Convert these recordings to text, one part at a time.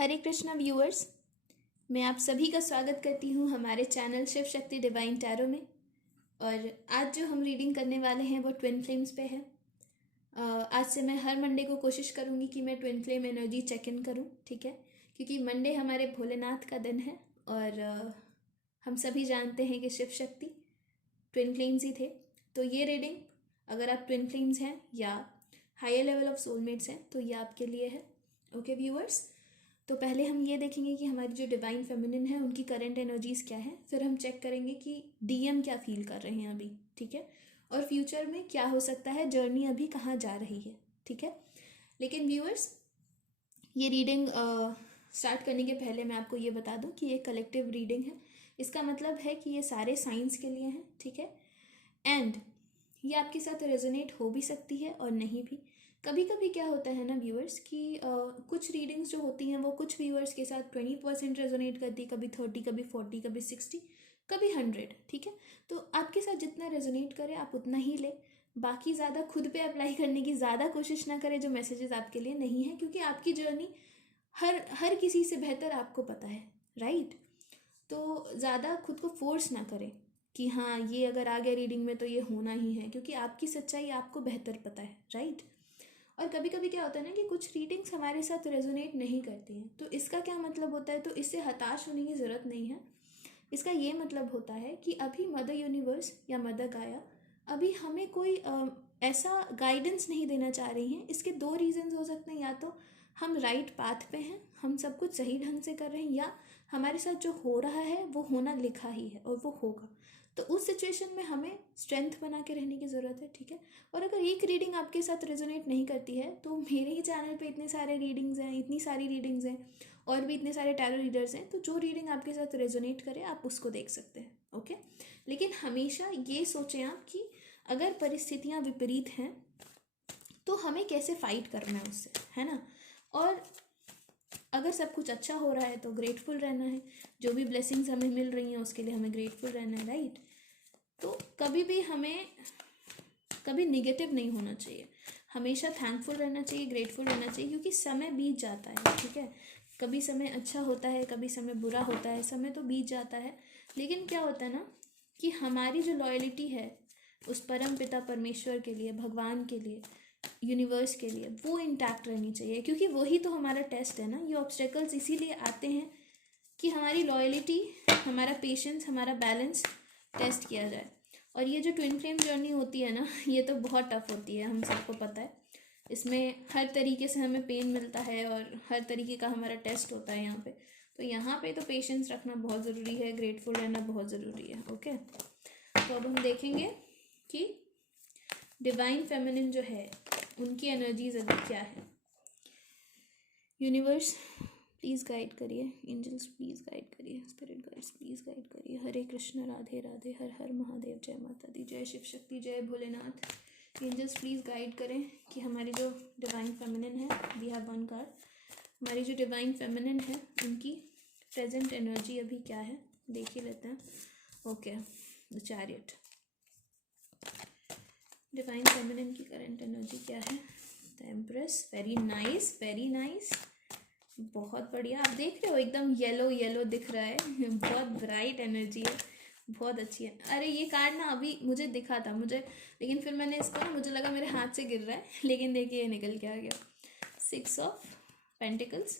हरे Krishna viewers, मैं आप सभी का स्वागत करती हूँ हमारे channel Shiv Shakti divine tarot में। और आज जो हम रीडिंग करने वाले हैं वो ट्विन फ्लेम्स पे है। आज से मैं हर मंडे को कोशिश करूँगी कि मैं twin flame energy check in करूँ, ठीक है, क्योंकि मंडे हमारे भोलेनाथ का दिन है और हम सभी जानते हैं कि शिव शक्ति ट्विन फ्लेम्स ही थे। तो ये रीडिंग अगर आप ट्विन फ्लेम्स हैं या हायर लेवल ऑफ सोलमेट्स हैं तो ये आपके लिए है। ओके व्यूअर्स, तो पहले हम ये देखेंगे कि हमारी जो डिवाइन फेमिनिन है उनकी करंट एनर्जीज़ क्या है, फिर हम चेक करेंगे कि डीएम क्या फील कर रहे हैं अभी, ठीक है, और फ्यूचर में क्या हो सकता है, जर्नी अभी कहाँ जा रही है, ठीक है। लेकिन व्यूअर्स, ये रीडिंग स्टार्ट करने के पहले मैं आपको ये बता दूं कि ये कलेक्टिव रीडिंग है। इसका मतलब है कि ये सारे साइंस के लिए हैं, ठीक है, एंड ये आपके साथ रेजोनेट हो भी सकती है और नहीं भी। कभी कभी क्या होता है ना व्यूअर्स कि कुछ रीडिंग्स जो होती हैं वो कुछ व्यूअर्स के साथ 20% रेजोनेट करती है, कभी 30, कभी 40, कभी 60, कभी 100, ठीक है। तो आपके साथ जितना रेजोनेट करे आप उतना ही ले, बाकी ज़्यादा खुद पे अप्लाई करने की ज़्यादा कोशिश ना करें जो मैसेजेस आपके लिए नहीं है, क्योंकि आपकी जर्नी हर किसी से बेहतर आपको पता है, राइट। तो ज़्यादा खुद को फोर्स ना करें कि हाँ ये अगर आ गया रीडिंग में तो ये होना ही है, क्योंकि आपकी सच्चाई आपको बेहतर पता है, राइट। और कभी कभी क्या होता है ना कि कुछ रीडिंग्स हमारे साथ रेजोनेट नहीं करती हैं, तो इसका क्या मतलब होता है, तो इससे हताश होने की ज़रूरत नहीं है। इसका ये मतलब होता है कि अभी मदर यूनिवर्स या मदर गाया अभी हमें कोई ऐसा गाइडेंस नहीं देना चाह रही हैं। इसके दो रीजंस हो सकते हैं, या तो हम राइट पाथ पे हैं, हम सब कुछ सही ढंग से कर रहे हैं, या हमारे साथ जो हो रहा है वो होना लिखा ही है और वो होगा। तो उस सिचुएशन में हमें स्ट्रेंथ बना के रहने की ज़रूरत है, ठीक है। और अगर एक रीडिंग आपके साथ रेजोनेट नहीं करती है तो मेरे ही चैनल पे इतने सारे रीडिंग्स हैं, इतनी सारी रीडिंग्स हैं और भी इतने सारे टैरो रीडर्स हैं, तो जो रीडिंग आपके साथ रेजोनेट करे आप उसको देख सकते हैं, ओके। लेकिन हमेशा ये सोचें आप कि अगर परिस्थितियाँ विपरीत हैं तो हमें कैसे फाइट करना है उससे, है ना। और अगर सब कुछ अच्छा हो रहा है तो ग्रेटफुल रहना है, जो भी ब्लेसिंग्स हमें मिल रही हैं उसके लिए हमें ग्रेटफुल रहना है, राइट। तो कभी भी हमें कभी निगेटिव नहीं होना चाहिए, हमेशा थैंकफुल रहना चाहिए, ग्रेटफुल रहना चाहिए, क्योंकि समय बीत जाता है, ठीक है। कभी समय अच्छा होता है, कभी समय बुरा होता है, समय तो बीत जाता है। लेकिन क्या होता है ना कि हमारी जो लॉयल्टी है उस परम पिता परमेश्वर के लिए, भगवान के लिए, यूनिवर्स के लिए, वो इंटैक्ट रहनी चाहिए, क्योंकि वही तो हमारा टेस्ट है ना। ये ऑब्स्टेकल्स इसीलिए आते हैं कि हमारी लॉयल्टी, हमारा पेशेंस, हमारा बैलेंस टेस्ट किया जाए। और ये जो ट्विन फ्लेम जर्नी होती है ना, ये तो बहुत टफ होती है, हम सबको पता है। इसमें हर तरीके से हमें पेन मिलता है और हर तरीके का हमारा टेस्ट होता है यहाँ पे। तो यहाँ पे तो पेशेंस रखना बहुत ज़रूरी है, ग्रेटफुल रहना बहुत ज़रूरी है, ओके। तो अब हम देखेंगे कि डिवाइन फेमिनिन जो है उनकी एनर्जीज अभी क्या है। यूनिवर्स प्लीज़ गाइड करिए, एंजल्स प्लीज़ गाइड करिए, स्पिरिट गाइड्स प्लीज़ गाइड करिए। हरे कृष्ण, राधे राधे, हर हर महादेव, जय माता दी, जय शिव शक्ति, जय भोलेनाथ। एंजल्स प्लीज़ गाइड करें कि हमारी जो डिवाइन फेमिनिन है, वी हैव वन कार्ड, हमारी जो डिवाइन फेमिनिन है उनकी प्रेजेंट एनर्जी अभी क्या है देख ही लेते हैं। Okay, the chariot. Divine feminine की करंट एनर्जी क्या है, the empress. Very nice, very nice, बहुत बढ़िया। आप देख रहे हो एकदम येलो येलो दिख रहा है, बहुत ब्राइट एनर्जी है, बहुत अच्छी है। अरे ये कार्ड ना अभी मुझे दिखा था मुझे, लेकिन फिर मैंने इसको ना, मुझे लगा मेरे हाथ से गिर रहा है, लेकिन देखिए ये निकल के आ गया। 6 of pentacles.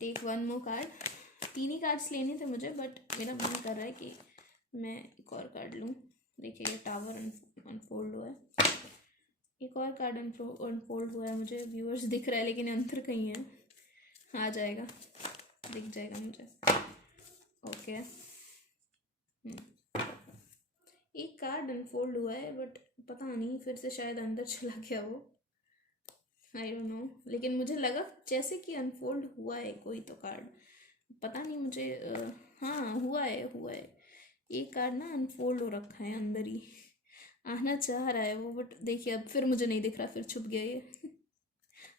Take one more card. 3 ही कार्ड्स लेने थे मुझे, बट मेरा मन कर रहा है कि मैं एक और कार्ड लूँ। देखिए ये टावर अनफोल्ड हुआ है, एक और कार्ड अनफोल्ड हुआ है, मुझे व्यूअर्स दिख रहा है लेकिन अंदर कहीं है, आ जाएगा, दिख जाएगा मुझे, ओके। एक कार्ड अनफोल्ड हुआ है बट पता नहीं फिर से शायद अंदर चला गया वो, आई डोंट नो, लेकिन मुझे लगा जैसे कि अनफोल्ड हुआ है कोई तो कार्ड, पता नहीं मुझे। हाँ हुआ है, एक कार्ड ना अनफोल्ड हो रखा है, अंदर ही आना चाह रहा है वो, बट देखिए अब फिर मुझे नहीं दिख रहा, फिर छुप गया ये।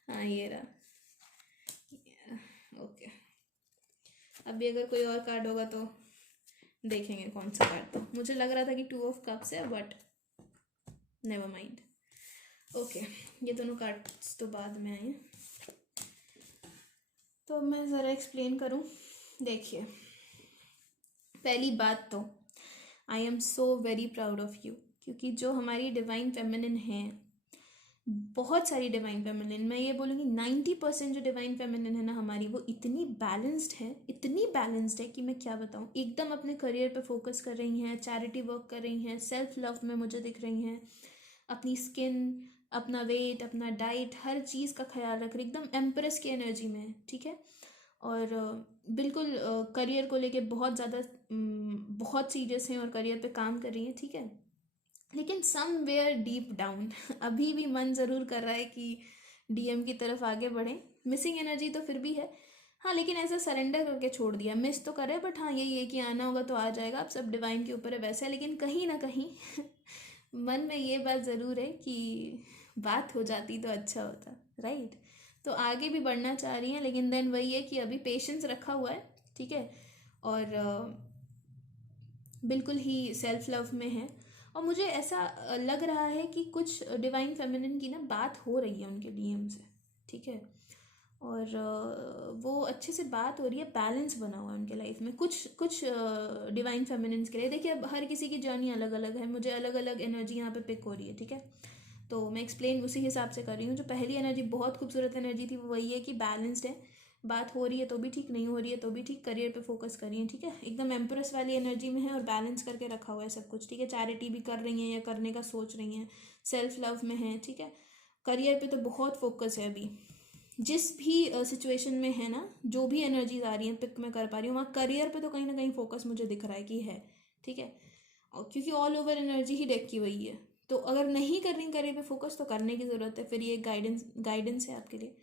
हाँ ये रहा, ओके। अभी अगर कोई और कार्ड होगा तो देखेंगे कौन सा कार्ड। तो मुझे लग रहा था कि 2 ऑफ कप्स है, बट नेवर माइंड, ओके। ये दोनों कार्ड्स तो बाद में आए हैं। तो मैं ज़रा एक्सप्लेन करूँ। देखिए, पहली बात तो I am so very proud of you, क्योंकि जो हमारी डिवाइन फेमिनिन है, बहुत सारी डिवाइन फेमिनिन, मैं ये बोलूँगी 90% जो डिवाइन फेमिनिन है ना हमारी, वो इतनी बैलेंस्ड है, इतनी बैलेंस्ड है कि मैं क्या बताऊँ। एकदम अपने करियर पे फोकस कर रही हैं, चैरिटी वर्क कर रही हैं, सेल्फ लव में मुझे दिख रही हैं, अपनी स्किन, अपना वेट, अपना डाइट, हर चीज़ का ख्याल रख रही, एकदम एम्प्रेस की एनर्जी में है, ठीक है। और बिल्कुल करियर को लेके बहुत ज़्यादा बहुत सीरियस हैं और करियर पे काम कर रही हैं, ठीक है। लेकिन समवेयर डीप डाउन अभी भी मन ज़रूर कर रहा है कि डीएम की तरफ आगे बढ़ें। मिसिंग एनर्जी तो फिर भी है, हाँ, लेकिन ऐसा सरेंडर करके छोड़ दिया। मिस तो करे, बट हाँ यही है कि आना होगा तो आ जाएगा, अब सब डिवाइन के ऊपर है वैसे। लेकिन कहीं ना कहीं मन में ये बात ज़रूर है कि बात हो जाती तो अच्छा होता, राइट। तो आगे भी बढ़ना चाह रही हैं, लेकिन देन वही है कि अभी पेशेंस रखा हुआ है, ठीक है। और बिल्कुल ही सेल्फ लव में है। और मुझे ऐसा लग रहा है कि कुछ डिवाइन फेमिनिन की ना बात हो रही है उनके डीएम से, ठीक है। और वो अच्छे से बात हो रही है, बैलेंस बना हुआ है उनके लाइफ में। कुछ डिवाइन फेमिनिन्स के लिए देखिए, अब हर किसी की जर्नी अलग अलग है, मुझे अलग अलग एनर्जी यहाँ पे पिक हो रही है, ठीक है। तो मैं एक्सप्लेन उसी हिसाब से कर रही हूँ। जो पहली एनर्जी बहुत खूबसूरत एनर्जी थी, वो वही है कि बैलेंस्ड है, बात हो रही है तो भी ठीक, नहीं हो रही है तो भी ठीक, करियर पे फोकस कर रही है, ठीक है। एकदम एम्प्रेस वाली एनर्जी में है और बैलेंस करके रखा हुआ है सब कुछ, ठीक है। चैरिटी भी कर रही हैं या करने का सोच रही हैं, सेल्फ लव में है, ठीक है। करियर पे तो बहुत फोकस है अभी, जिस भी सिचुएशन में है ना, जो भी एनर्जीज आ रही हैं पिक मैं कर पा रही हूँ, वहाँ करियर पे तो कहीं ना कहीं फोकस मुझे दिख रहा है कि है, ठीक है। और क्योंकि ऑल ओवर एनर्जी ही डेक की वही है, तो अगर नहीं कर रही करियर पे फोकस तो करने की ज़रूरत है, फिर ये गाइडेंस है आपके लिए।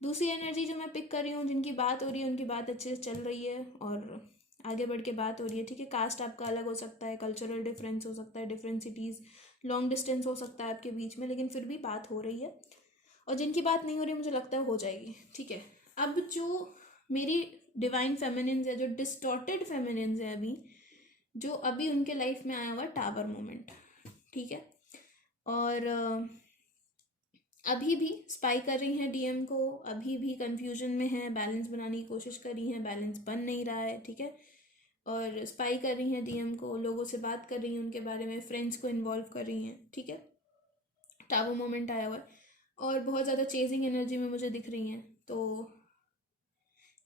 दूसरी एनर्जी जो मैं पिक कर रही हूँ, जिनकी बात हो रही है, उनकी बात अच्छे से चल रही है और आगे बढ़ के बात हो रही है, ठीक है। कास्ट आपका अलग हो सकता है, कल्चरल डिफरेंस हो सकता है, डिफरेंट सिटीज़, लॉन्ग डिस्टेंस हो सकता है आपके बीच में, लेकिन फिर भी बात हो रही है। और जिनकी बात नहीं हो रही, मुझे लगता है हो जाएगी, ठीक है। अब जो मेरी डिवाइन फेमिनिन्स है, जो डिस्टॉर्टेड फेमिनिन्स है अभी, जो अभी उनके लाइफ में आया हुआ टावर मोमेंट, ठीक है। और अभी भी स्पाई कर रही हैं डीएम को, अभी भी कंफ्यूजन में है, बैलेंस बनाने की कोशिश कर रही हैं, बैलेंस बन नहीं रहा है, ठीक है। और स्पाई कर रही हैं डीएम को, लोगों से बात कर रही हैं उनके बारे में, फ्रेंड्स को इन्वॉल्व कर रही हैं, ठीक है। टावर मोमेंट आया हुआ है और बहुत ज़्यादा चेजिंग एनर्जी में मुझे दिख रही हैं, तो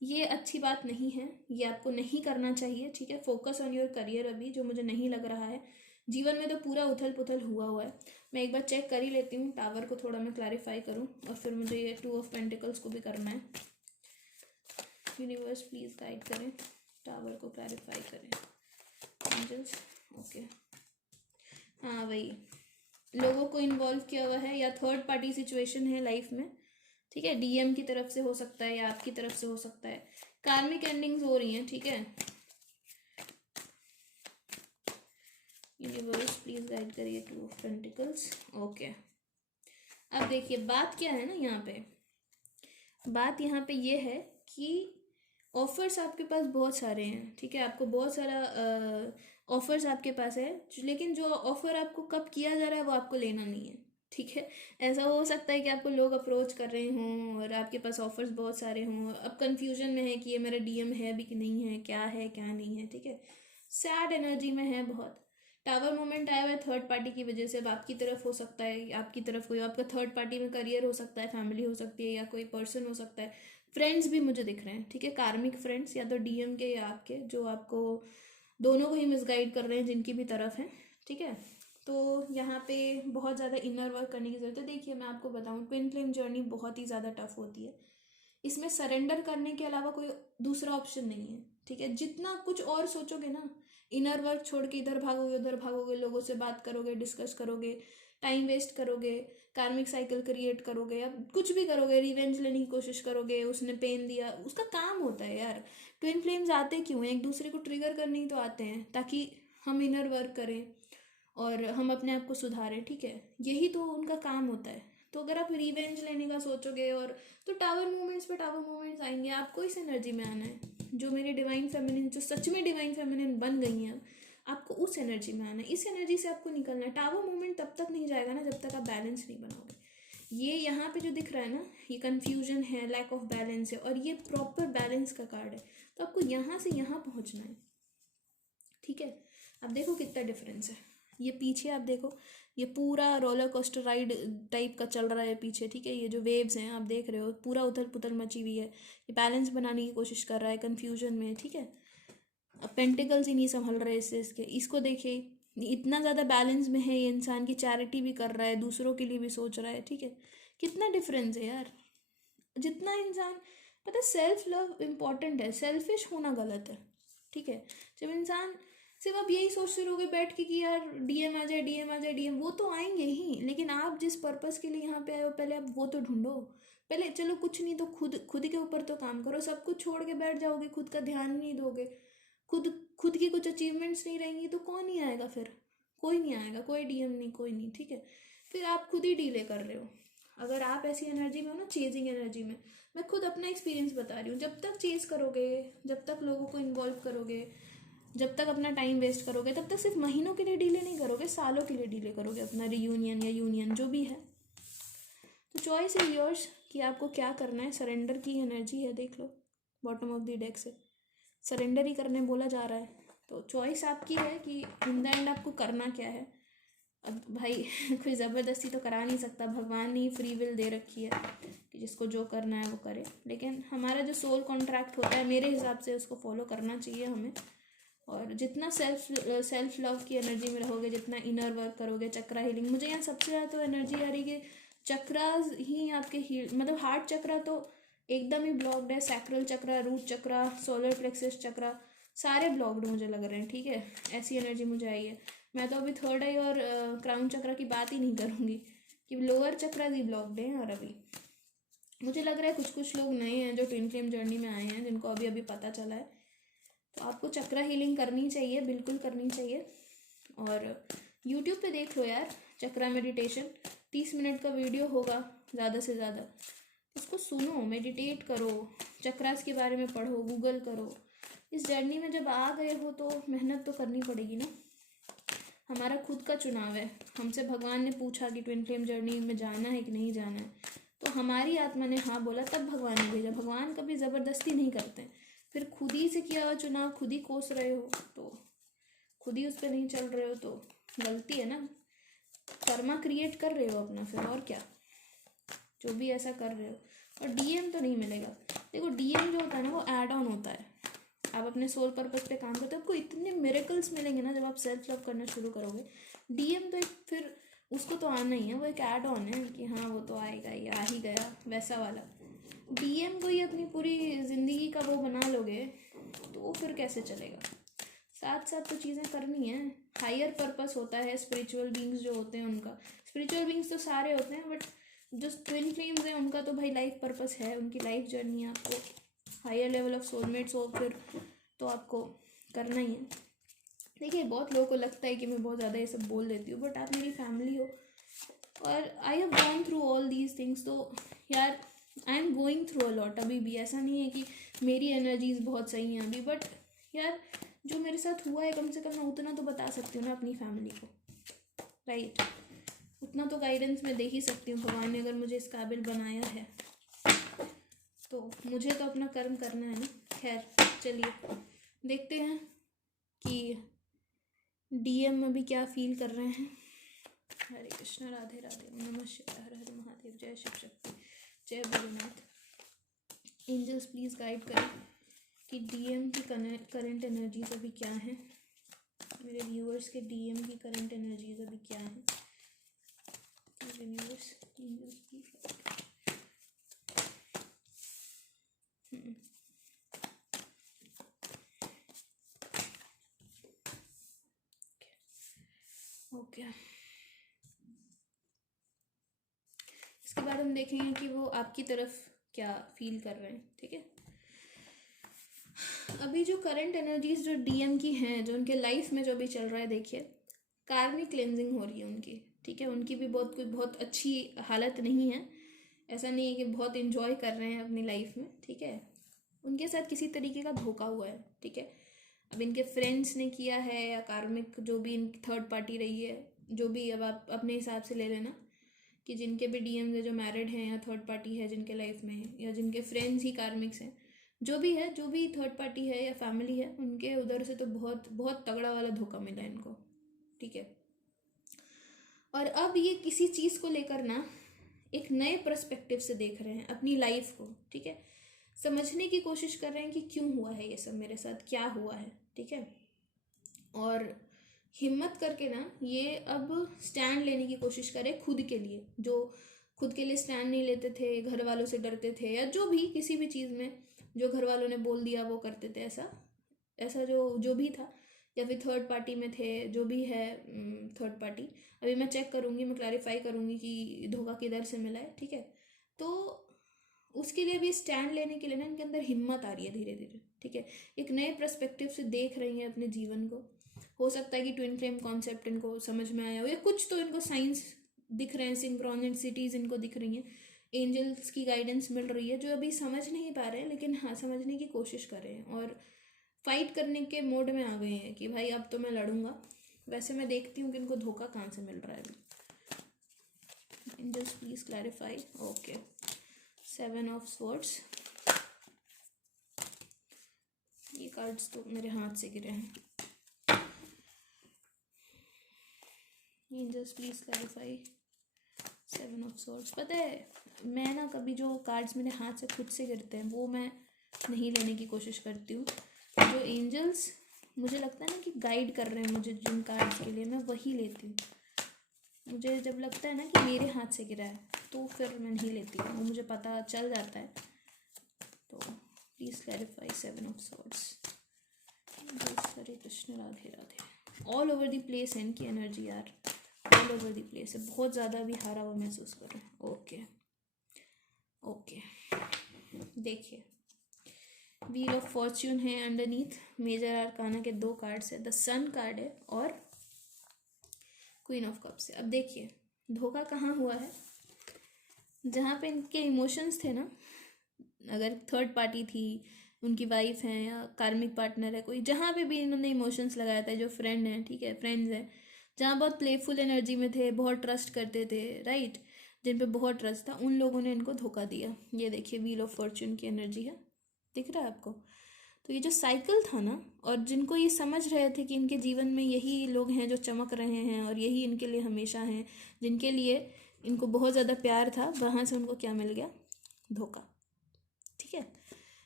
ये अच्छी बात नहीं है, ये आपको नहीं करना चाहिए, ठीक है। फोकस ऑन योर करियर अभी, जो मुझे नहीं लग रहा है। जीवन में तो पूरा उथल पुथल हुआ है। मैं एक बार चेक कर ही लेती हूँ, टावर को थोड़ा मैं क्लैरिफाई करूँ, और फिर मुझे ये 2 ऑफ पेंटिकल्स को भी करना है। यूनिवर्स प्लीज़ गाइड करें, टावर को क्लैरिफाई करें, एंजल्स, ओके। हाँ वही, लोगों को इन्वॉल्व किया हुआ है या थर्ड पार्टी सिचुएशन है लाइफ में, ठीक है। डीएम की तरफ से हो सकता है या आपकी तरफ से हो सकता है। कार्मिक एंडिंग्स हो रही हैं, ठीक है। यूनिवर्स प्लीज गाइड करिए 2 ऑफ पेंटिकल्स, ओके। अब देखिए बात क्या है ना यहाँ पे, बात यहाँ पे ये है कि ऑफर्स आपके पास बहुत सारे हैं, ठीक है। आपको बहुत सारा ऑफर्स आपके पास है, लेकिन जो ऑफर आपको कब किया जा रहा है वो आपको लेना नहीं है, ठीक है। ऐसा हो सकता है कि आपको लोग अप्रोच कर रहे हों और आपके पास ऑफर्स बहुत सारे हों, अब कंफ्यूजन में है कि ये मेरा डीएम है भी कि नहीं है, क्या है क्या नहीं है, ठीक है। सैड एनर्जी में है बहुत। टावर मोमेंट आया हुआ है थर्ड पार्टी की वजह से। अब आपकी तरफ हो सकता है, आपकी तरफ कोई, आपका थर्ड पार्टी में करियर हो सकता है, फैमिली हो सकती है, या कोई पर्सन हो सकता है। फ्रेंड्स भी मुझे दिख रहे हैं, ठीक है। कार्मिक फ्रेंड्स, या तो डीएम के या आपके, जो आपको दोनों को ही मिसगाइड कर रहे हैं, जिनकी भी तरफ है, ठीक है। तो यहाँ पे बहुत ज़्यादा इनर वर्क करने की ज़रूरत है। देखिए मैं आपको बताऊँ, ट्विन फ्लेम जर्नी बहुत ही ज़्यादा टफ होती है। इसमें सरेंडर करने के अलावा कोई दूसरा ऑप्शन नहीं है, ठीक है। जितना कुछ और सोचोगे ना, इनर वर्क छोड़ के इधर भागोगे उधर भागोगे, लोगों से बात करोगे, डिस्कस करोगे, टाइम वेस्ट करोगे, कार्मिक साइकिल क्रिएट करोगे, या कुछ भी करोगे, रिवेंज लेने की कोशिश करोगे, उसने पेन दिया, उसका काम होता है यार। ट्विन फ्लेम्स आते क्यों हैं? एक दूसरे को ट्रिगर करने ही तो आते हैं, ताकि हम इनर वर्क करें और हम अपने आप को सुधारें, ठीक है। यही तो उनका काम होता है। तो अगर आप रिवेंज लेने का सोचोगे और, तो टावर मूवमेंट्स पे टावर मूवमेंट्स आएंगे, आपको इस एनर्जी में आना है। जो मेरी डिवाइन फेमिनिन, जो सच में डिवाइन फेमिनिन बन गई हैं, आपको उस एनर्जी में आना है, इस एनर्जी से आपको निकलना है। टावर मूवमेंट तब तक नहीं जाएगा ना जब तक आप बैलेंस नहीं बनाओगे। ये यहाँ पे जो दिख रहा है ना, ये कन्फ्यूजन है, लैक ऑफ बैलेंस है, और ये प्रॉपर बैलेंस का कार्ड है। तो आपको यहाँ से यहाँ पहुँचना है, ठीक है। अब देखो कितना डिफरेंस है। ये पीछे आप देखो, ये पूरा रोलर कोस्टर राइड टाइप का चल रहा है पीछे, ठीक है। ये जो वेव्स हैं आप देख रहे हो, पूरा उथल पुथल मची हुई है। ये बैलेंस बनाने की कोशिश कर रहा है, कन्फ्यूजन में, ठीक है। अब पेंटिकल्स ही नहीं संभल रहे इसके। इसको देखिए, इतना ज़्यादा बैलेंस में है ये इंसान की चैरिटी भी कर रहा है, दूसरों के लिए भी सोच रहा है, ठीक है। कितना डिफरेंस है यार। जितना इंसान, पता है, सेल्फ लव इम्पॉर्टेंट है, सेल्फिश होना गलत है, ठीक है। जब इंसान सिर्फ आप यही सोचते रहोगे बैठ के कि यार डीएम आ जाए, डीएम आ जाए, डीएम, वो तो आएंगे ही, लेकिन आप जिस पर्पस के लिए यहाँ पे आए हो, पहले आप वो तो ढूंढो। पहले चलो कुछ नहीं तो खुद के ऊपर तो काम करो। सब कुछ छोड़ के बैठ जाओगे, खुद का ध्यान नहीं दोगे, खुद की कुछ अचीवमेंट्स नहीं रहेंगी, तो कौन ही आएगा फिर? कोई नहीं आएगा, कोई डीएम नहीं, कोई नहीं, ठीक है। फिर आप खुद ही डीले कर रहे हो। अगर आप ऐसी एनर्जी में हो ना, चेजिंग एनर्जी में, मैं खुद अपना एक्सपीरियंस बता रही हूँ, जब तक चेज करोगे, जब तक लोगों को इन्वॉल्व करोगे, जब तक अपना टाइम वेस्ट करोगे, तब तक सिर्फ महीनों के लिए डीले नहीं करोगे, सालों के लिए डीले करोगे अपना रियूनियन या यूनियन जो भी है। तो चॉइस इज योर्स कि आपको क्या करना है। सरेंडर की एनर्जी है, देख लो बॉटम ऑफ द डेक से, सरेंडर ही करने बोला जा रहा है। तो चॉइस आपकी है कि इन द एंड आपको करना क्या है। अब भाई कोई ज़बरदस्ती तो करा नहीं सकता, भगवान ने ही फ्री विल दे रखी है कि जिसको जो करना है वो करे, लेकिन हमारा जो सोल कॉन्ट्रैक्ट होता है मेरे हिसाब से उसको फॉलो करना चाहिए हमें। और जितना सेल्फ लव की एनर्जी में रहोगे, जितना इनर वर्क करोगे, चक्रा हीलिंग, मुझे यहाँ सबसे ज़्यादा तो एनर्जी आ रही है कि चक्रास ही आपके हील, मतलब हार्ट चक्रा तो एकदम ही ब्लॉक्ड है, सैक्रल चक्रा, रूट चक्रा, सोलर प्लेक्सस चक्रा, सारे ब्लॉक्ड मुझे लग रहे हैं, ठीक है। ऐसी एनर्जी मुझे आई है। मैं तो अभी थर्ड आई और क्राउन चक्रा की बात ही नहीं करूँगी कि लोअर चक्रा ही ब्लॉक्ड हैं। और अभी मुझे लग रहा है कुछ लोग नए हैं जो ट्विन फ्लेम जर्नी में आए हैं, जिनको अभी अभी पता चला है। तो आपको चक्रा हीलिंग करनी चाहिए, बिल्कुल करनी चाहिए। और यूट्यूब पे देख लो यार, चक्रा मेडिटेशन 30 मिनट का वीडियो होगा ज़्यादा से ज़्यादा, उसको सुनो, मेडिटेट करो, चक्रास के बारे में पढ़ो, गूगल करो। इस जर्नी में जब आ गए हो तो मेहनत तो करनी पड़ेगी ना। हमारा खुद का चुनाव है। हमसे भगवान ने पूछा कि ट्विन फ्लेम जर्नी में जाना है कि नहीं जाना है, तो हमारी आत्मा ने हाँ बोला, तब भगवान ने भेजा। भगवान कभी ज़बरदस्ती नहीं करते। फिर खुद ही से किया हुआ चुनाव खुद ही कोस रहे हो, तो खुद ही उस पर नहीं चल रहे हो, तो गलती है ना। कर्मा क्रिएट कर रहे हो अपना फिर, और क्या, जो भी ऐसा कर रहे हो। और डीएम तो नहीं मिलेगा। देखो डीएम जो होता है ना, वो ऐड ऑन होता है। आप अपने सोल पर्पस पे काम करते हो, आपको इतने मिरेकल्स मिलेंगे ना जब आप सेल्फ लव करना शुरू करोगे। डीएम तो एक, फिर उसको तो आना ही है, वो एक ऐड ऑन है कि हाँ वो तो आएगा ही, आ ही गया, वैसा वाला। डीएम को ही अपनी पूरी ज़िंदगी का वो बना लोगे तो वो फिर कैसे चलेगा। साथ साथ तो चीज़ें करनी है। हायर पर्पस होता है स्पिरिचुअल बींग्स जो होते हैं उनका। स्पिरिचुअल बींग्स तो सारे होते हैं, बट जो ट्विन फ्लेम्स हैं उनका तो भाई लाइफ पर्पस है, उनकी लाइफ जर्नी है। आपको हायर लेवल ऑफ सोलमेट्स हो फिर तो आपको करना ही है। देखिए बहुत लोगों को लगता है कि मैं बहुत ज़्यादा ये सब बोल देती हूँ, बट आप मेरी फैमिली हो और I have gone through all these things. तो यार I am going through a lot अभी भी। ऐसा नहीं है कि मेरी एनर्जीज बहुत सही हैं अभी, बट यार जो मेरे साथ हुआ है कम से कम मैं उतना तो बता सकती हूँ ना अपनी फैमिली को, राइट। उतना तो गाइडेंस मैं दे ही सकती हूँ। भगवान ने अगर मुझे इस काबिल बनाया है तो मुझे तो अपना कर्म करना है ना। खैर चलिए देखते हैं कि डीएम अभी क्या फील कर रहे हैं। हरे कृष्णा, राधे राधे, ओम नमः शिवाय, हर हर महादेव, जय शिव शक्ति, जय भोलेनाथ। एंजल्स प्लीज़ गाइड करें कि डीएम की करंट एनर्जीज अभी क्या हैं। मेरे व्यूअर्स के डीएम की करंट एनर्जीज अभी क्या हैं। Universe angels please. ओके, इसके बाद हम देखेंगे कि वो आपकी तरफ क्या फील कर रहे हैं, ठीक है। अभी जो करंट एनर्जीज जो डीएम की हैं, जो उनके लाइफ में जो भी चल रहा है, देखिए कार्मिक क्लेंजिंग हो रही है उनकी, ठीक है। उनकी भी बहुत अच्छी हालत नहीं है। ऐसा नहीं है कि बहुत इन्जॉय कर रहे हैं अपनी लाइफ में, ठीक है। उनके साथ किसी तरीके का धोखा हुआ है, ठीक है। अब इनके फ्रेंड्स ने किया है या कार्मिक जो भी इनकी थर्ड पार्टी रही है, जो भी, अब आप अपने हिसाब से ले लेना कि जिनके भी डीएम है जो मैरिड हैं या थर्ड पार्टी है जिनके लाइफ में, या जिनके फ्रेंड्स ही कार्मिक्स हैं, जो भी है, जो भी थर्ड पार्टी है या फैमिली है, उनके उधर से तो बहुत बहुत तगड़ा वाला धोखा मिला है इनको, ठीक है। और अब ये किसी चीज़ को लेकर ना एक नए पर्सपेक्टिव से देख रहे हैं अपनी लाइफ को, ठीक है। समझने की कोशिश कर रहे हैं कि क्यों हुआ है ये सब मेरे साथ, क्या हुआ है, ठीक है। और हिम्मत करके ना ये अब स्टैंड लेने की कोशिश करें खुद के लिए, जो खुद के लिए स्टैंड नहीं लेते थे, घर वालों से डरते थे, या जो भी किसी भी चीज़ में जो घर वालों ने बोल दिया वो करते थे, ऐसा ऐसा जो भी था, या फिर थर्ड पार्टी में थे, जो भी है थर्ड पार्टी। अभी मैं चेक करूँगी, मैं क्लैरिफाई करूँगी कि धोखा किधर से मिला है, ठीक है। तो उसके लिए भी स्टैंड लेने के लिए ना इनके अंदर हिम्मत आ रही है धीरे धीरे, ठीक है। एक नए पर्सपेक्टिव से देख रही हैं अपने जीवन को। हो सकता है कि ट्विन फ्लेम कॉन्सेप्ट इनको समझ में आया हो, या कुछ तो इनको साइंस दिख रहे हैं, सिंक्रोनिसिटीज इनको दिख रही हैं, एंजल्स की गाइडेंस मिल रही है, जो अभी समझ नहीं पा रहे हैं, लेकिन हाँ समझने की कोशिश कर रहे हैं और फाइट करने के मोड में आ गए हैं कि भाई अब तो मैं लड़ूंगा। वैसे मैं देखती हूँ कि इनको धोखा कहाँ से मिल रहा है अभी। Angels please clarify. Okay, 7 of swords, ये कार्ड्स तो मेरे हाथ से गिरे हैं। Angels please clarify 7 of swords. पता है मैं ना कभी जो कार्ड्स मेरे हाथ से खुद से गिरते हैं वो मैं नहीं लेने की कोशिश करती हूँ। जो एंजल्स मुझे लगता है ना कि गाइड कर रहे हैं मुझे जिन कार्ड्स के लिए, मैं वही लेती हूँ। मुझे जब लगता है ना कि मेरे हाथ से गिरा है तो फिर मैं नहीं लेती हूँ, वो मुझे पता चल जाता है। तो please clarify 7 of swords. Hare Krishna, Radhe Radhe. All over the place है इनकी एनर्जी यार, ऑल ओवर द प्लेस है, बहुत ज़्यादा भी हारा हुआ महसूस कर रहे हैं। ओके ओके, देखिए व्हील ऑफ फॉर्च्यून है अंडरनीथ, मेजर आर्काना के 2 कार्ड्स है, द सन कार्ड है और क्वीन ऑफ कप्स है। अब देखिए धोखा कहाँ हुआ है, जहाँ पे इनके इमोशंस थे ना, अगर थर्ड पार्टी थी, उनकी वाइफ है या कार्मिक पार्टनर है कोई, जहाँ पे भी इन्होंने इमोशंस लगाया था, जो फ्रेंड है, ठीक है, फ्रेंड्स हैं, जहाँ बहुत प्लेफुल एनर्जी में थे, बहुत ट्रस्ट करते थे, राइट, जिन पे बहुत ट्रस्ट था, उन लोगों ने इनको धोखा दिया। ये देखिए व्हील ऑफ फॉर्च्यून की एनर्जी है, दिख रहा है आपको। तो ये जो साइकिल था ना, और जिनको ये समझ रहे थे कि इनके जीवन में यही लोग हैं जो चमक रहे हैं और यही इनके लिए हमेशा हैं, जिनके लिए इनको बहुत ज़्यादा प्यार था, वहाँ से उनको क्या मिल गया, धोखा, ठीक है।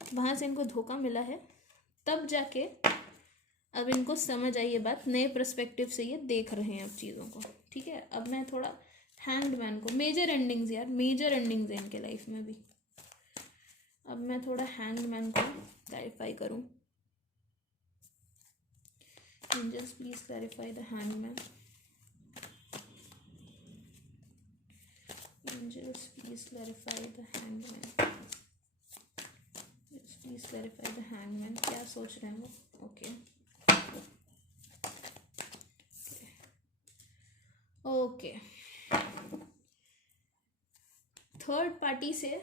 वहाँ से इनको धोखा मिला है, तब जाके अब इनको समझ आई ये बात, नए पर्सपेक्टिव से ये देख रहे हैं अब चीज़ों को, ठीक है। अब मैं थोड़ा हैंग्ड मैन को, मेजर एंडिंग्स यार, मेजर एंडिंग्स हैं इनके लाइफ में भी, अब मैं थोड़ा हैंग्ड मैन को क्लैरिफाई करूँ। Angels please clarify the hanged man. Angels please clarify the hanged man. Please clarify the hanged man, क्या सोच रहे हैं वो। ओके ओके, थर्ड पार्टी से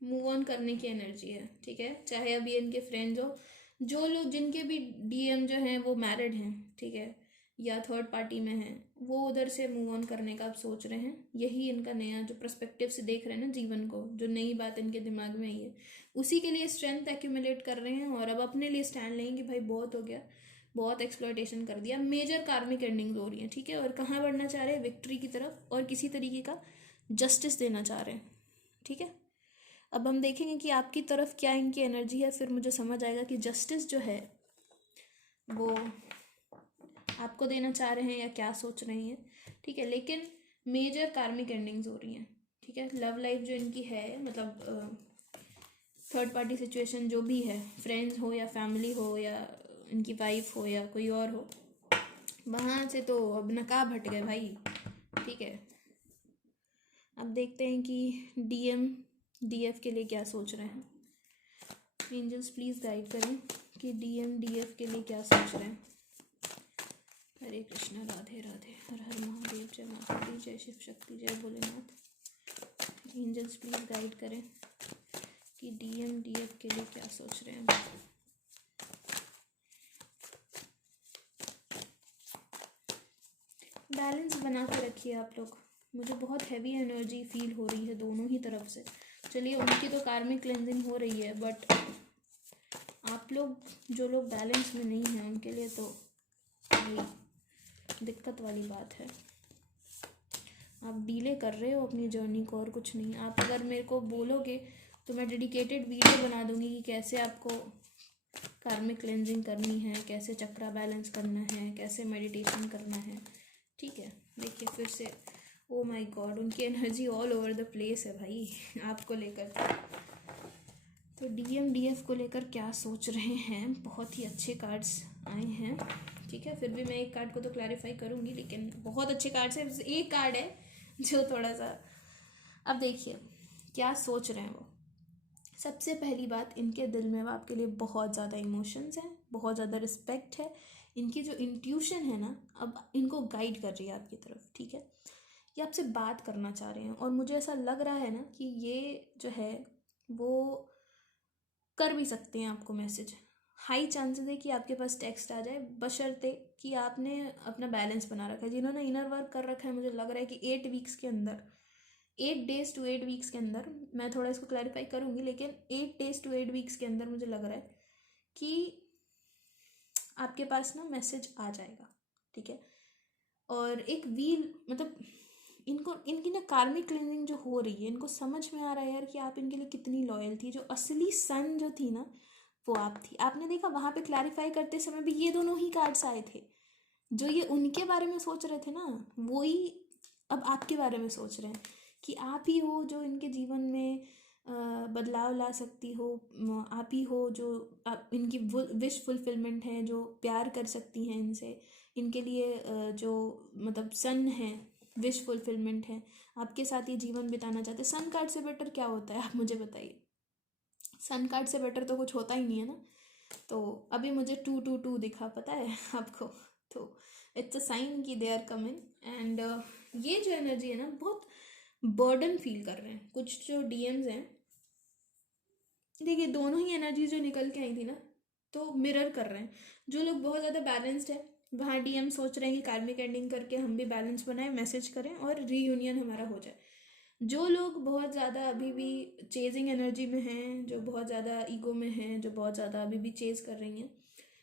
मूव ऑन करने की एनर्जी है, ठीक है। चाहे अभी इनके फ्रेंड्स हो, जो लोग जिनके भी डीएम जो हैं वो मैरिड हैं, ठीक है, या थर्ड पार्टी में हैं, वो उधर से मूव ऑन करने का आप सोच रहे हैं। यही इनका नया जो पर्सपेक्टिव से देख रहे हैं ना जीवन को, जो नई बात इनके दिमाग में आई है, उसी के लिए स्ट्रेंथ एक्यूमुलेट कर रहे हैं और अब अपने लिए स्टैंड लेंगे कि भाई बहुत हो गया, बहुत एक्सप्लॉयटेशन कर दिया। मेजर कार्मिक एंडिंग्स हो रही हैं, ठीक है, और कहाँ बढ़ना चाह रहे हैं, विक्ट्री की तरफ, और किसी तरीके का जस्टिस देना चाह रहे हैं, ठीक है। अब हम देखेंगे कि आपकी तरफ क्या इनकी एनर्जी है, फिर मुझे समझ आएगा कि जस्टिस जो है वो आपको देना चाह रहे हैं या क्या सोच रहे हैं, ठीक है। लेकिन मेजर कार्मिक एंडिंग्स हो रही हैं, ठीक है। लव लाइफ जो इनकी है, मतलब थर्ड पार्टी सिचुएशन जो भी है, फ्रेंड्स हो या फैमिली हो या इनकी वाइफ हो या कोई और हो, वहाँ से तो अब नकाब हट गए भाई, ठीक है। अब देखते हैं कि डीएम डीएफ के लिए क्या सोच रहे हैं। एंजल्स प्लीज़ गाइड करें कि डीएम डीएफ के लिए क्या सोच रहे हैं। हरे कृष्णा, राधे राधे, हर हर महादेव, जय माता दी, जय शिव शक्ति, जय भोलेनाथ। एंजल्स प्लीज़ गाइड करें कि डीएम डीएफ के लिए क्या सोच रहे हैं। बैलेंस बना के रखिए आप लोग, मुझे बहुत हैवी एनर्जी फील हो रही है दोनों ही तरफ से। चलिए, उनकी तो कार्मिक क्लेंजिंग हो रही है, बट आप लोग जो लोग बैलेंस में नहीं हैं उनके लिए तो भाई दिक्कत वाली बात है। आप डीले कर रहे हो अपनी जर्नी को और कुछ नहीं। आप अगर मेरे को बोलोगे तो मैं डेडिकेटेड वीडियो बना दूंगी कि कैसे आपको कार्मिक क्लेंजिंग करनी है, कैसे चक्रा बैलेंस करना है, कैसे मेडिटेशन करना है। ठीक है, देखिए फिर से, ओ माय गॉड, उनकी energy all over the place है भाई आपको लेकर। तो DMDF को लेकर क्या सोच रहे हैं। बहुत ही अच्छे कार्ड्स आए हैं। ठीक है, फिर भी मैं एक कार्ड को तो क्लैरिफाई करूँगी, लेकिन बहुत अच्छे कार्ड्स है। एक कार्ड है जो थोड़ा सा, अब देखिए क्या सोच रहे हैं वो। सबसे पहली बात, इनके दिल में आपके लिए बहुत ज़्यादा इमोशंस हैं, बहुत ज़्यादा रिस्पेक्ट है। इनकी जो इंट्यूशन है ना, अब इनको गाइड कर रही है आपकी तरफ। ठीक है, ये आपसे बात करना चाह रहे हैं, और मुझे ऐसा लग रहा है ना कि ये जो है वो कर भी सकते हैं आपको मैसेज। हाई चांसेस है कि आपके पास टेक्स्ट आ जाए, बशर्ते कि आपने अपना बैलेंस बना रखा है। जिन्होंने इनर वर्क कर रखा है, मुझे लग रहा है कि 8 वीक्स के अंदर, 8 डेज टू 8 वीक्स के अंदर, मैं थोड़ा इसको क्लैरिफाई करूँगी, लेकिन 8 डेज टू 8 वीक्स के अंदर मुझे लग रहा है कि आपके पास ना मैसेज आ जाएगा। ठीक है, और एक व्हील, मतलब इनकी ना कार्मिक क्लीनिंग जो हो रही है, इनको समझ में आ रहा है यार कि आप इनके लिए कितनी लॉयल थी। जो असली सन जो थी ना, वो आप थी। आपने देखा वहाँ पे क्लैरिफाई करते समय भी ये दोनों ही कार्ड्स आए थे। जो ये उनके बारे में सोच रहे थे ना, वो ही अब आपके बारे में सोच रहे हैं कि आप ही हो जो इनके जीवन में बदलाव ला सकती हो। आप ही हो जो इनकी विश फुलफिलमेंट है, जो प्यार कर सकती हैं इनसे। इनके लिए जो मतलब सन है, विश फुलफिलमेंट है, आपके साथ ये जीवन बिताना चाहते। सन कार्ड से बेटर क्या होता है, आप मुझे बताइए। सन कार्ड से बेटर तो कुछ होता ही नहीं है ना। तो अभी मुझे 222 दिखा, पता है आपको। तो इट्स अ साइन कि दे आर कमिंग। एंड ये जो एनर्जी है ना, बहुत बर्डन फील कर रहे हैं कुछ जो DMs हैं। देखिए, दोनों ही एनर्जी जो निकल के आई थी ना, तो मिरर कर रहे हैं। जो लोग बहुत ज़्यादा बैलेंस्ड है, वहाँ DM सोच रहे हैं कि कार्मिक एंडिंग करके हम भी बैलेंस बनाएं, मैसेज करें और रीयूनियन हमारा हो जाए। जो लोग बहुत ज़्यादा अभी भी चेजिंग एनर्जी में हैं, जो बहुत ज़्यादा ईगो में हैं, जो बहुत ज़्यादा अभी भी चेज कर रही हैं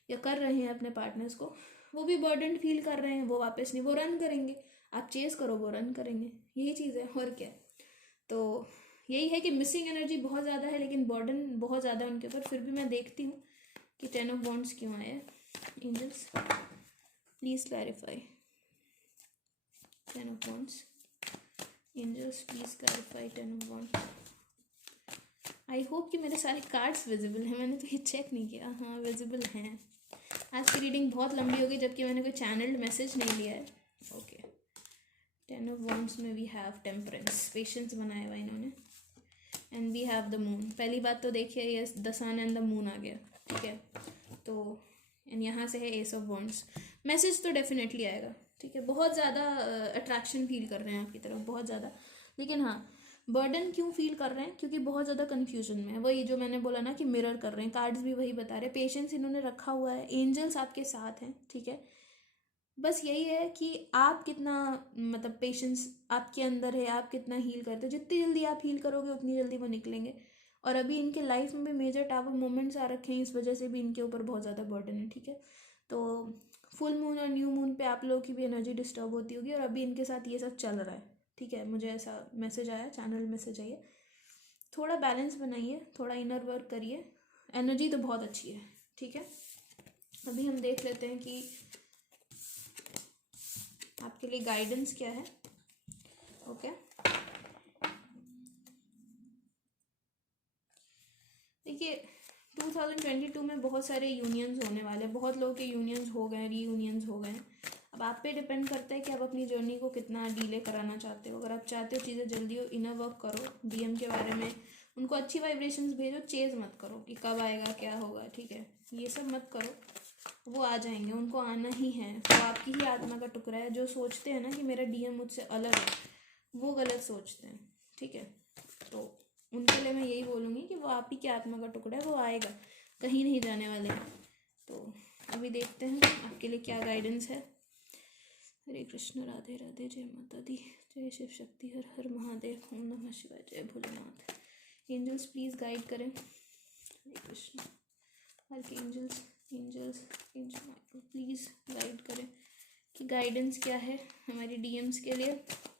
या कर रहे हैं अपने पार्टनर्स को, वो भी बर्डन फील कर रहे हैं। वो वापस नहीं, वो रन करेंगे। आप चेज करो, वो रन करेंगे। यही चीज़ है, और क्या। तो यही है कि मिसिंग एनर्जी बहुत ज़्यादा है, लेकिन बर्डन बहुत ज़्यादा है उनके ऊपर। फिर भी मैं देखती हूँ कि 10 ऑफ वॉन्ड्स क्यों आया। Angels please clarify 10 of wands. Angels please clarify 10 of wands. I hope कि मेरे सारे कार्ड्स विजिबल हैं। मैंने तो ये चेक नहीं किया। हाँ, विजिबल हैं। आज की रीडिंग बहुत लंबी हो गई, जबकि मैंने कोई चैनल्ड मैसेज नहीं लिया है। ओके, 10 ऑफ वॉन्ड्स में वी हैव टेम्परेंस, पेशेंस बनाया हुआ इन्होंने। And we have the moon. पहली बात तो देखिए, ये the sun and the moon आ गया। ठीक है, तो एंड यहाँ से है एस ऑफ वॉन्ड्स। मैसेज तो डेफिनेटली आएगा। ठीक है, बहुत ज़्यादा अट्रैक्शन फील कर रहे हैं आपकी तरफ, बहुत ज़्यादा। लेकिन हाँ, बर्डन क्यों फील कर रहे हैं, क्योंकि बहुत ज़्यादा कन्फ्यूजन में है। वही जो मैंने बोला ना कि मिरर कर रहे हैं, कार्ड्स भी वही बता रहे हैं। पेशेंस इन्होंने रखा हुआ है, एंजल्स आपके साथ हैं। ठीक है, बस यही है कि आप कितना मतलब पेशेंस आपके अंदर है, आप कितना हील करते हो। जितनी जल्दी आप हील करोगे उतनी जल्दी वो निकलेंगे। और अभी इनके लाइफ में भी मेजर टावर मोमेंट्स आ रखे हैं, इस वजह से भी इनके ऊपर बहुत ज़्यादा बर्डन है। ठीक है, तो फुल मून और न्यू मून पे आप लोगों की भी एनर्जी डिस्टर्ब होती होगी, और अभी इनके साथ ये सब चल रहा है। ठीक है, मुझे ऐसा मैसेज आया, चैनल मैसेज आई है। थोड़ा बैलेंस बनाइए, थोड़ा इनर वर्क करिए। एनर्जी तो बहुत अच्छी है। ठीक है, अभी हम देख लेते हैं कि आपके लिए गाइडेंस क्या है। ओके, देखिए 2022 में बहुत सारे यूनियंस होने वाले हैं। बहुत लोगों के यूनियंस हो गए, रीयूनियंस हो गए। अब आप पे डिपेंड करता है कि आप अपनी जर्नी को कितना डिले कराना चाहते हो। अगर आप चाहते हो चीज़ें जल्दी हो, इनर वर्क करो, DM के बारे में उनको अच्छी वाइब्रेशंस भेजो। चेज मत करो कि कब आएगा, क्या होगा। ठीक है, ये सब मत करो, वो आ जाएंगे, उनको आना ही है। वो आपकी ही आत्मा का टुकड़ा है। जो सोचते हैं ना कि मेरा DM मुझसे अलग है, वो गलत सोचते हैं। ठीक है, तो उनके लिए मैं यही बोलूँगी कि वो आप ही की आत्मा का टुकड़ा है, वो आएगा, कहीं नहीं जाने वाले हैं। तो अभी देखते हैं आपके लिए क्या गाइडेंस है। हरे कृष्ण, राधे राधे, जय माता दी, जय शिव शक्ति, हर हर महादेव, ओम नमः शिवाय, जय भोलेनाथ। एंजल्स प्लीज़ गाइड करें। Hare Krishna. Archangels, angels, angel Michael please guide करें कि गाइडेंस क्या है हमारी डीएम्स के लिए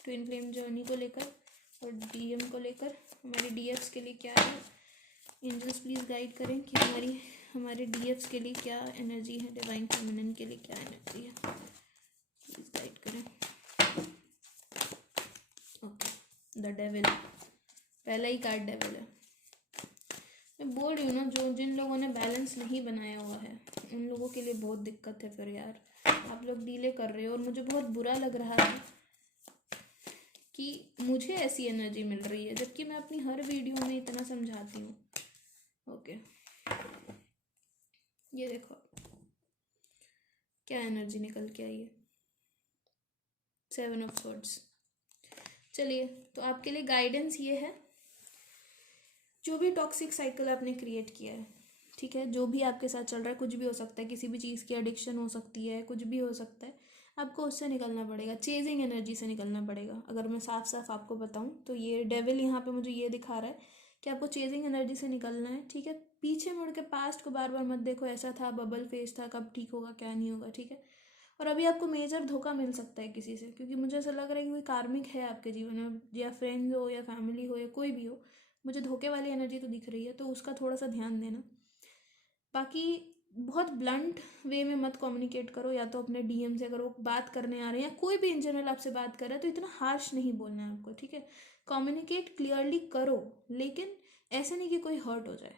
ट्विन फ्लेम जर्नी को लेकर, और डीएम को लेकर हमारे डीएफ्स के लिए क्या है। एंजल्स प्लीज़ गाइड करें कि हमारे डीएफ्स के लिए क्या एनर्जी है, डिवाइन फेमिनिन के लिए क्या एनर्जी है, प्लीज़ गाइड करें। ओके, द डेविल, पहला ही कार्ड डेविल है। मैं बोल रही हूँ ना, जिन लोगों ने बैलेंस नहीं बनाया हुआ है उन लोगों के लिए बहुत दिक्कत है फिर यार। आप लोग डीले कर रहे हो और मुझे बहुत बुरा लग रहा है कि मुझे ऐसी एनर्जी मिल रही है, जबकि मैं अपनी हर वीडियो में इतना समझाती हूँ। ओके, ये देखो क्या एनर्जी निकल के आई है, 7 ऑफ स्वॉर्ड्स। चलिए, तो आपके लिए गाइडेंस ये है, जो भी टॉक्सिक साइकिल आपने क्रिएट किया है, ठीक है, जो भी आपके साथ चल रहा है, कुछ भी हो सकता है, किसी भी चीज़ की एडिक्शन हो सकती है, कुछ भी हो सकता है, आपको उससे निकलना पड़ेगा, चेजिंग एनर्जी से निकलना पड़ेगा। अगर मैं साफ साफ आपको बताऊं तो ये डेविल यहाँ पे मुझे ये दिखा रहा है कि आपको चेजिंग एनर्जी से निकलना है, ठीक है। पीछे मुड़ के पास्ट को बार बार मत देखो, ऐसा था, बबल फेस था, कब ठीक होगा क्या नहीं होगा, ठीक है। और अभी आपको मेजर धोखा मिल सकता है किसी से, क्योंकि मुझे ऐसा लग रहा है कि कोई कार्मिक है आपके जीवन में, या फ्रेंड्स हो या फैमिली हो या कोई भी हो, मुझे धोखे वाली एनर्जी तो दिख रही है, तो उसका थोड़ा सा ध्यान देना। बाकी बहुत ब्लंट वे में मत कम्युनिकेट करो, या तो अपने डीएम से अगर वो बात करने आ रहे हैं या कोई भी इन जनरल आपसे बात कर रहा है तो इतना हार्श नहीं बोलना है आपको, ठीक है। कम्युनिकेट क्लियरली करो, लेकिन ऐसे नहीं कि कोई हर्ट हो जाए,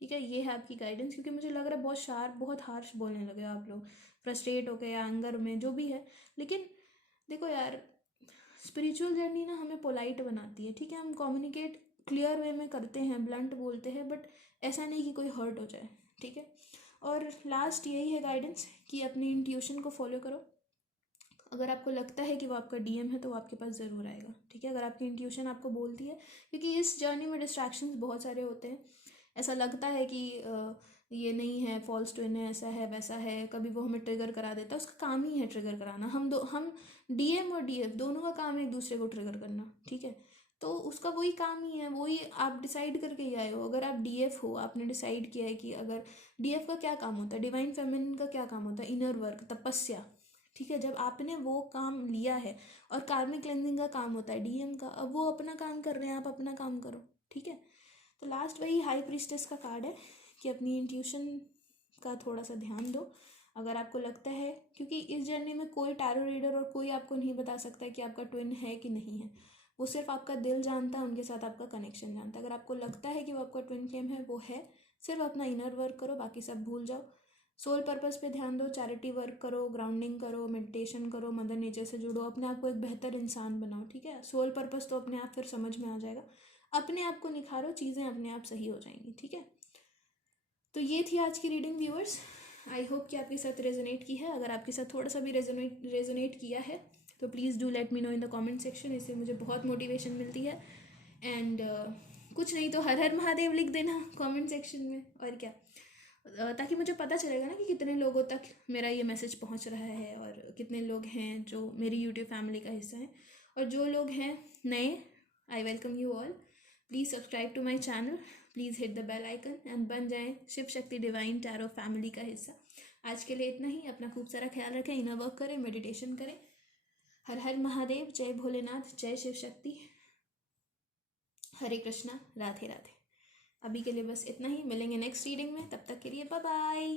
ठीक है। ये है आपकी गाइडेंस, क्योंकि मुझे लग रहा है बहुत शार्प, बहुत हार्श बोलने लगे आप लोग, फ्रस्ट्रेट हो गए या एंगर में, जो भी है। लेकिन देखो यार, स्पिरिचुअल जर्नी ना हमें पोलाइट बनाती है, ठीक है। हम कम्युनिकेट क्लियर वे में करते हैं, ब्लंट बोलते हैं, बट ऐसा नहीं कि कोई हर्ट हो जाए, ठीक है। और लास्ट यही है गाइडेंस कि अपनी इंट्यूशन को फॉलो करो। अगर आपको लगता है कि वो आपका डीएम है तो वो आपके पास ज़रूर आएगा, ठीक है। अगर आपकी इंट्यूशन आपको बोलती है, क्योंकि इस जर्नी में डिस्ट्रैक्शंस बहुत सारे होते हैं, ऐसा लगता है कि ये नहीं है, फॉल्स ट्विन है, ऐसा है वैसा है, कभी वो हमें ट्रिगर करा देता है, उसका काम ही है ट्रिगर कराना। हम डीएम और डीएफ दोनों का काम है एक दूसरे को ट्रिगर करना, ठीक है। तो उसका वही काम ही है, वही आप डिसाइड करके ही आए हो। अगर आप डीएफ हो, आपने डिसाइड किया है कि अगर डीएफ का क्या काम होता है, डिवाइन फेमिनिन का क्या काम होता है, इनर वर्क, तपस्या, ठीक है। जब आपने वो काम लिया है, और कार्मिक क्लेंजिंग का काम होता है डीएम का, अब वो अपना काम कर रहे हैं, आप अपना काम करो, ठीक है। तो लास्ट वही हाई प्रीस्टेस का कार्ड है कि अपनी इंट्यूशन का थोड़ा सा ध्यान दो। अगर आपको लगता है, क्योंकि इस जर्नी में कोई टैरो रीडर और कोई आपको नहीं बता सकता है कि आपका ट्विन है कि नहीं है, वो सिर्फ आपका दिल जानता है, उनके साथ आपका कनेक्शन जानता है। अगर आपको लगता है कि वो आपका ट्विन फ्लेम है, वो है, सिर्फ अपना इनर वर्क करो, बाकी सब भूल जाओ। सोल पर्पस पे ध्यान दो, चैरिटी वर्क करो, ग्राउंडिंग करो, मेडिटेशन करो, मदर नेचर से जुड़ो, अपने आप को एक बेहतर इंसान बनाओ, ठीक है। सोल पर्पस तो अपने आप फिर समझ में आ जाएगा, अपने आप को निखारो, चीज़ें अपने आप सही हो जाएंगी, ठीक है। तो ये थी आज की रीडिंग व्यूअर्स। आई होप कि आपके साथ रेजोनेट की है। अगर आपके साथ थोड़ा सा भी रेजोनेट किया है तो please do let me know in the comment section, इससे मुझे बहुत मोटिवेशन मिलती है। एंड कुछ नहीं तो हर हर महादेव लिख देना कमेंट सेक्शन में, और क्या, ताकि मुझे पता चलेगा ना कि कितने लोगों तक मेरा ये मैसेज पहुंच रहा है, और कितने लोग हैं जो मेरी यूट्यूब फैमिली का हिस्सा हैं, और जो लोग हैं नए, I welcome you all. Please subscribe to my channel, please hit the bell icon and बन जाएं Shiv Shakti divine tarot family का हिस्सा। आज के लिए इतना ही। अपना खूब सारा ख्याल रखें, इनर वर्क करें, मेडिटेशन करें। हर हर महादेव, जय भोलेनाथ, जय शिव शक्ति, हरे कृष्णा, राधे राधे। अभी के लिए बस इतना ही, मिलेंगे नेक्स्ट रीडिंग में, तब तक के लिए बाय बाय।